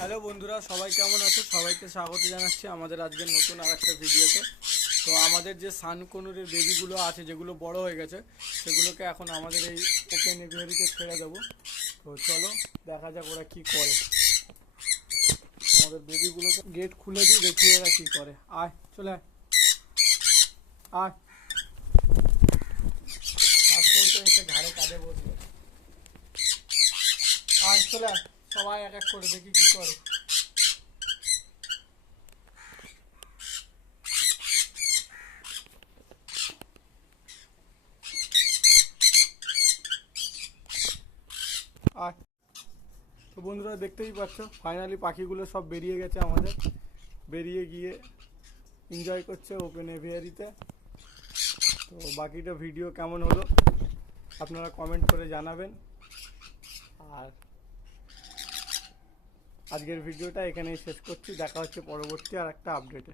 Hello বন্ধুরা, সবাই কেমন আছো? সবাইকে স্বাগত জানাচ্ছি আমাদের আজকের নতুন আর একটা ভিডিওতে। তো আমাদের যে সানকনুরের বেবিগুলো আছে, যেগুলো বড় হয়ে গেছে, সেগুলোকে এখন আমাদের এই ওপেন এভিয়ারিতে ছেড়ে দেবো। তো চলো দেখা যাক ওরা কী করে। আমাদের বেবিগুলোকে গেট খুলে দিই, দেখি এরা কী করে। আয়, চলে আয়, আয়। আজকাল তো এসে ঘাড়ে কাঁধে বসবে। আয়, চলে আয়, সবাই এক এক করে দেখি কী করে। আয়। তো বন্ধুরা, দেখতেই পাচ্ছ ফাইনালি পাখিগুলো সব বেরিয়ে গেছে আমাদের, বেরিয়ে গিয়ে এনজয় করছে ওপেন এভিয়ারিতে। তো বাকিটা ভিডিও কেমন হলো আপনারা কমেন্ট করে জানাবেন। আর আজকের ভিডিওটা এখানেই শেষ করছি, দেখা হচ্ছে পরবর্তী আর একটা আপডেটে।